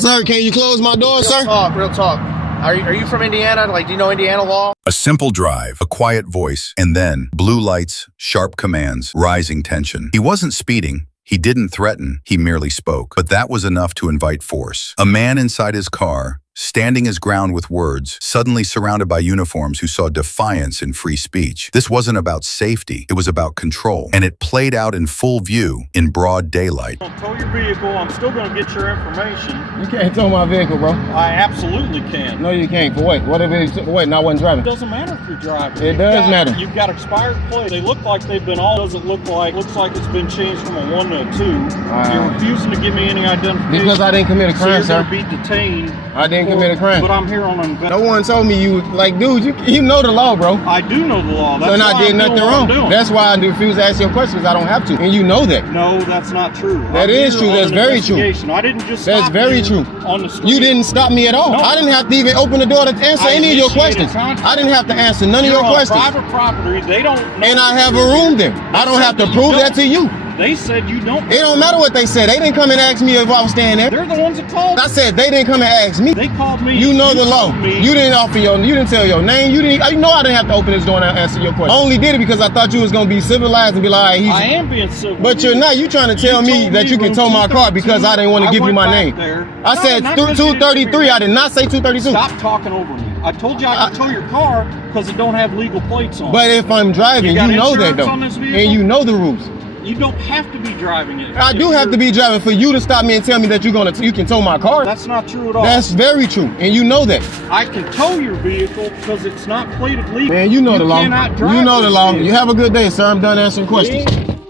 Sir, can you close my door, sir? Real talk. Are you from Indiana? Like, do you know Indiana law? A simple drive, a quiet voice, and then blue lights, sharp commands, rising tension. He wasn't speeding. He didn't threaten. He merely spoke. But that was enough to invite force. A man inside his car, standing his ground with words, suddenly surrounded by uniforms who saw defiance in free speech. This wasn't about safety, it was about control, and it played out in full view in broad daylight. I'll tow your vehicle, I'm still going to get your information. You can't tow my vehicle, bro. I absolutely can. No, you can't. For what? What if it's wait? Not one driving. It doesn't matter if you're driving. It does matter. You've got expired plates. They look like they've been all. Doesn't look like. Looks like it's been changed from a 1 to a 2. You're refusing to give me any identification. Because I didn't commit a crime, so you're sir. Be detained. I didn't commit a crime. But I'm here on an No one told me you, like, dude, you know the law, bro. I do know the law. That's and why I did nothing wrong. That's why I refuse to ask your questions. I don't have to. And you know that. No, that's not true. That is true. That's very true. I didn't just That's stop very you true. On the street. You didn't stop me at all. No. I didn't have to even open the door to answer any of your questions. I didn't have to answer none of your questions. Private property. They don't know. And I have a room there. I don't have to prove that to you. They said you don't. It don't matter what they said. They didn't come and ask me if I was staying there. They're the ones that called. I said they didn't come and ask me. They called me. You know the law. You didn't offer you didn't tell your name. You know I didn't have to open this door and answer your question. I only did it because I thought you was gonna be civilized and be like, all right, I am being civil. But you're not. You trying to tell me that you can tow my car because I didn't want to give you my name. I said 233. I did not say 232. Stop talking over me. I told you I can tow your car because it don't have legal plates on. But if I'm driving, you know that though, and you know the rules. You don't have to be driving it. I do have to be driving for you to stop me and tell me that you can tow my car. That's not true at all. That's very true, and you know that. I can tow your vehicle because it's not plated legally. Man, you know the law. You know the law. You have a good day, sir. I'm done answering questions.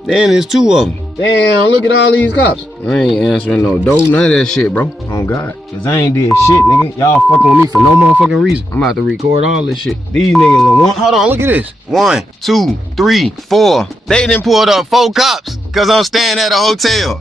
Then there's 2 of them. Damn, look at all these cops. I ain't answering no dough, none of that shit, bro. Oh God. Cause I ain't did shit, nigga. Y'all fucking with me for no motherfucking reason. I'm about to record all this shit. These niggas are hold on, look at this. 1, 2, 3, 4. They done pulled up 4 cops cause I'm staying at a hotel.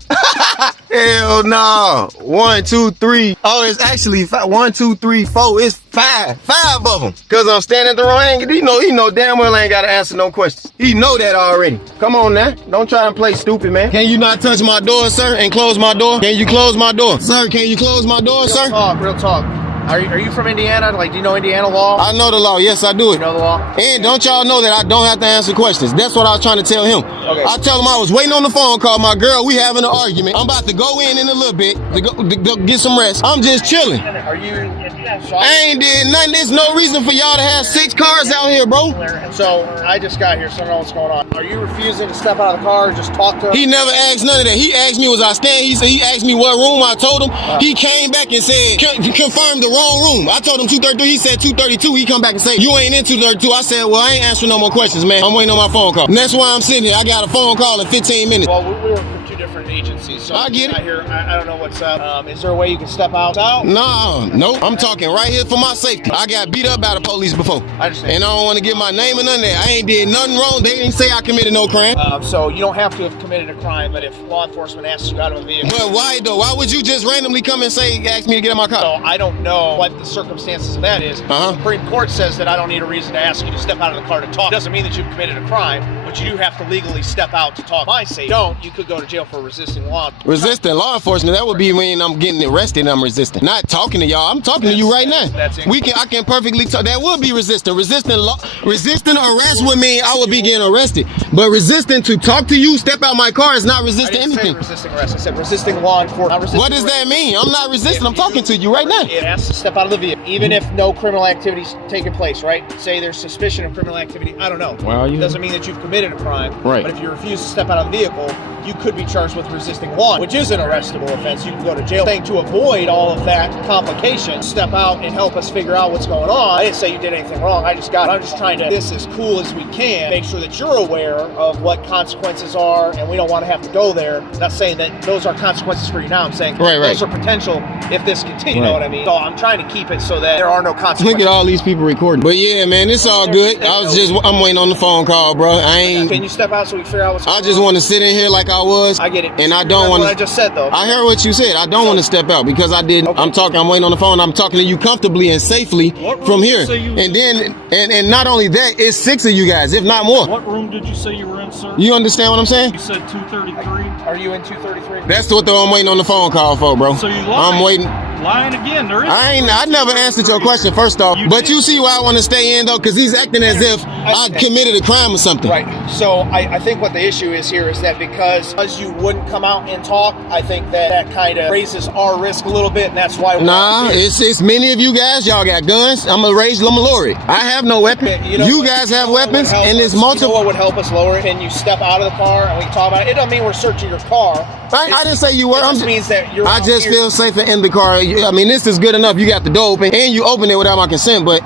Hell no. 1, 2, 3. Oh, it's actually 1, 2, 3, 4. It's 5 of them. Cause I'm standing at the wrong angle. He know damn well I ain't gotta answer no questions. He know that already. Come on now. Don't try and play stupid, man. Can you not touch my door, sir, and close my door? Can you close my door? Sir, can you close my door, sir? Real talk. Are you from Indiana? Like, do you know Indiana law? I know the law. Yes, I do it. You know the law? And don't y'all know that I don't have to answer questions? That's what I was trying to tell him. Okay. I tell him I was waiting on the phone call. My girl, we having an argument. I'm about to go in a little bit to go get some rest. I'm just chilling. Are you? I ain't did nothing. There's no reason for y'all to have 6 cars out here, bro. So I just got here, so I don't know what's going on. Are you refusing to step out of the car and just talk to him? He never asked none of that. He asked me, was I staying? He asked me what room. I told him. He came back and said, confirmed the wrong room. I told him 233. He said 232. He come back and say, you ain't in 232. I said, well, I ain't answering no more questions, man. I'm waiting on my phone call. And that's why I'm sitting here. I got a phone call in 15 minutes. Well, we work for 2 different agencies, so I get it. Here, I don't know what's up. Is there a way you can step out? No. I'm talking right here for my safety. I got beat up by the police before. I understand. And I don't want to get my name or none of that. I ain't did nothing wrong. They didn't say I committed no crime. So you don't have to have committed a crime, but if law enforcement asks you out of a vehicle. Well, why though? Why would you just randomly come and ask me to get in my car? So I don't know what the circumstances of that is. The Supreme Court says that I don't need a reason to ask you to step out of the car to talk. It doesn't mean that you've committed a crime, but you do have to legally step out to talk. My safety. You could go to jail for resisting law. Resisting law enforcement, that would be when I'm getting arrested and I'm resisting. Not talking to y'all. I'm talking to you right now. I can perfectly talk. That would be resisting. Resisting arrest would mean I would be getting arrested. But resisting to talk to you, step out my car is not resisting anything. I didn't say resisting arrest. I said resisting law enforcement. What does that mean? I'm not resisting. I'm talking to you right now. It has to step out of the vehicle, even if no criminal activity's taking place, right? Say there's suspicion of criminal activity. I don't know. It doesn't mean that you've committed a crime. Right. But if you refuse to step out of the vehicle, you could be charged with resisting law, which is an arrestable offense. You can go to jail. Saying to avoid all of that complication, step out and help us figure out what's going on. I didn't say you did anything wrong. I'm just trying to this as cool as we can, make sure that you're aware of what consequences are, and we don't want to have to go there. Not saying that those are consequences for you now. I'm saying those are potential if this continues. You know what I mean? So I'm trying to keep it so that there are no consequences. Look at all these people recording. But yeah, man, it's all good. I'm waiting on the phone call, bro. Can you step out so we figure out what's going on? I just want to sit in here like I was. I get it. And I don't want to. What I just said though. I heard what you said. I don't want to step out because I didn't. Okay. I'm waiting on the phone. I'm talking to you comfortably and safely from here. And then, and not only that, it's 6 of you guys, if not more. What room did you say you were in, sir? You understand what I'm saying? You said 233. Are you in 233? That's what I'm waiting on the phone call for, bro. So you lied. I'm waiting. lying again. There is. I never answered your question first off, but you see why I want to stay in though, because he's acting as if I committed a crime or something. Right. So I think what the issue is here is that because you wouldn't come out and talk, I think that kind of raises our risk a little bit, and that's why. Nah, it's many of you guys. Y'all got guns. I'm gonna lower it. I have no weapon. You guys have weapons, and it's multiple. You know what would help us lower it? Can you step out of the car and we can talk about it? It doesn't mean we're searching your car. I didn't say you were. It just means that you're. I just feel safer in the car. I mean, this is good enough. You got the door open and you open it without my consent, but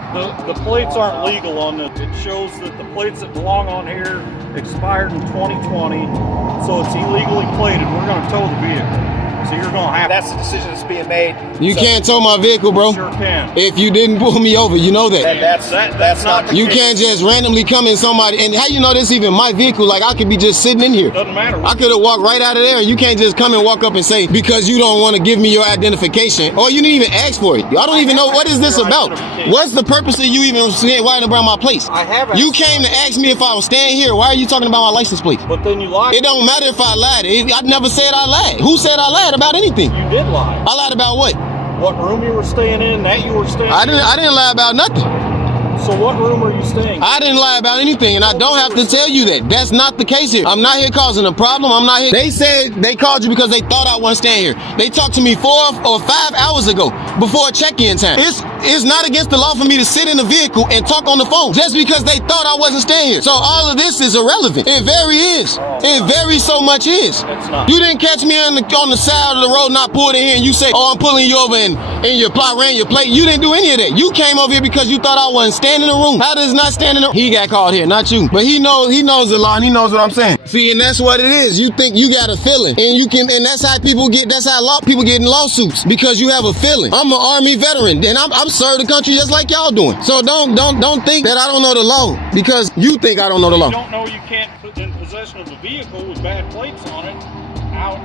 the plates aren't legal on this. It shows that the plates that belong on here expired in 2020, so it's illegally plated. We're going to tow the vehicle. So you're going to have. That's the decision that's being made. You can't tow my vehicle, bro. Sure can. If you didn't pull me over, you know that. That's not the You case. can't just randomly come in somebody, and how you know this even my vehicle? Like I could be just sitting in here. Doesn't matter. I could have walked right out of there, and you can't just come and walk up and say because you don't want to give me your identification, or you didn't even ask for it. I don't even know what is this about. What's the purpose of you even riding around my place? I haven't. You came to ask me if I was staying here. Why are you talking about my license plate? But then you lied. It don't matter if I lied. I never said I lied. Who said I lied about anything? You did lie. I lied about what? What room you were staying in? That you were staying. I didn't lie about nothing. So what room are you staying in? I didn't lie about anything, and I don't have to tell you that. That's not the case here. I'm not here causing a problem. I'm not here. They said they called you because they thought I wasn't staying here. They talked to me 4 or 5 hours ago before check-in time. It's not against the law for me to sit in a vehicle and talk on the phone just because they thought I wasn't staying here. So all of this is irrelevant. It very is. It very so much is. It's not. You didn't catch me on the side of the road, not pulled in here, and you say, "Oh, I'm pulling you over," and your plot ran your plate. You didn't do any of that. You came over here because you thought I wasn't standing in the room. How does not stand in the room? He got called here, not you. But he knows the law, and he knows what I'm saying. See, and that's what it is. You think you got a feeling, and that's how people get in lawsuits because you have a feeling. I'm an Army veteran, and I'm served the country just like y'all doing. So don't think that I don't know the law because you think I don't know the law. You don't know you can't put in possession of a vehicle with bad plates on it out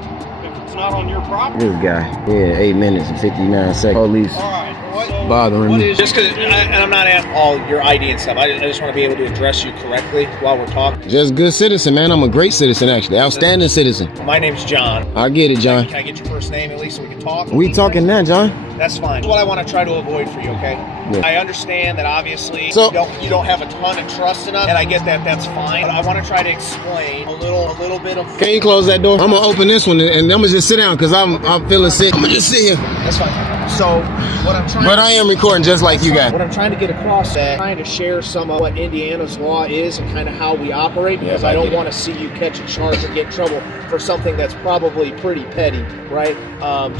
if it's not on your property. This guy, 8 minutes and 59 seconds. Police All right. bothering What me. is just because, and I'm not asking all your ID and stuff. I just want to be able to address you correctly while we're talking. Just good citizen, man. I'm a great citizen, actually. Outstanding citizen. My name's John. I get it, John. Can I get your first name at least so we can talk? We talking now, John. That's fine. That's what I want to try to avoid for you, okay? Yeah. I understand that obviously So- you don't have a ton of trust in us, and I get that. That's fine. But I want to try to explain a little bit of. Can you close that door? I'm gonna open this one and I'm gonna just sit down because I'm feeling sick. I'm gonna just sit here. That's fine. So what I'm trying. But I am recording just like you guys. What I'm trying to get across is trying to share some of what Indiana's law is and kind of how we operate because I don't want to see you catch a charge or get in trouble for something that's probably pretty petty, right?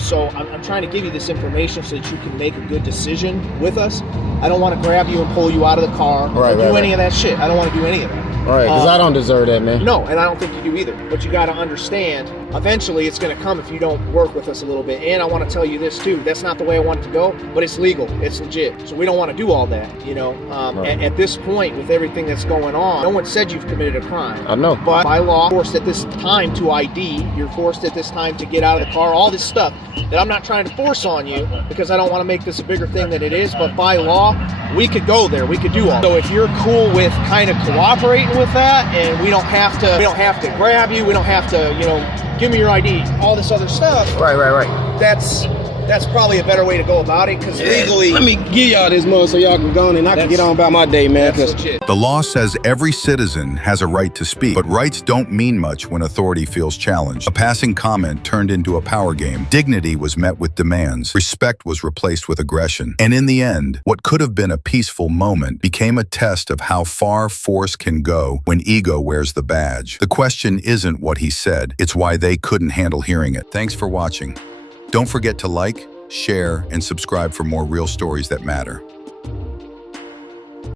So I'm trying to give you this information so that you can make a good decision with us. I don't want to grab you and pull you out of the car or do any of that shit. I don't want to do any of that. All right, because I don't deserve that, man. No, and I don't think you do either. But you got to understand, eventually it's going to come if you don't work with us a little bit. And I want to tell you this too. That's not the way I want it to go, but it's legal. It's legit. So we don't want to do all that, you know. At this point, with everything that's going on, no one said you've committed a crime. I know. But by law, you're forced at this time to ID. You're forced at this time to get out of the car. All this stuff that I'm not trying to force on you because I don't want to make this a bigger thing than it is. But by law, we could go there. We could do all. So if you're cool with kind of cooperating with that, and we don't have to grab you. We don't have to, give me your ID. All this other stuff. Right. That's probably a better way to go about it because legally. Let me give y'all this mug so y'all can go on and I can get on about my day, man. That's legit. The law says every citizen has a right to speak, but rights don't mean much when authority feels challenged. A passing comment turned into a power game. Dignity was met with demands. Respect was replaced with aggression. And in the end, what could have been a peaceful moment became a test of how far force can go when ego wears the badge. The question isn't what he said, it's why they couldn't handle hearing it. Thanks for watching. Don't forget to like, share, and subscribe for more real stories that matter.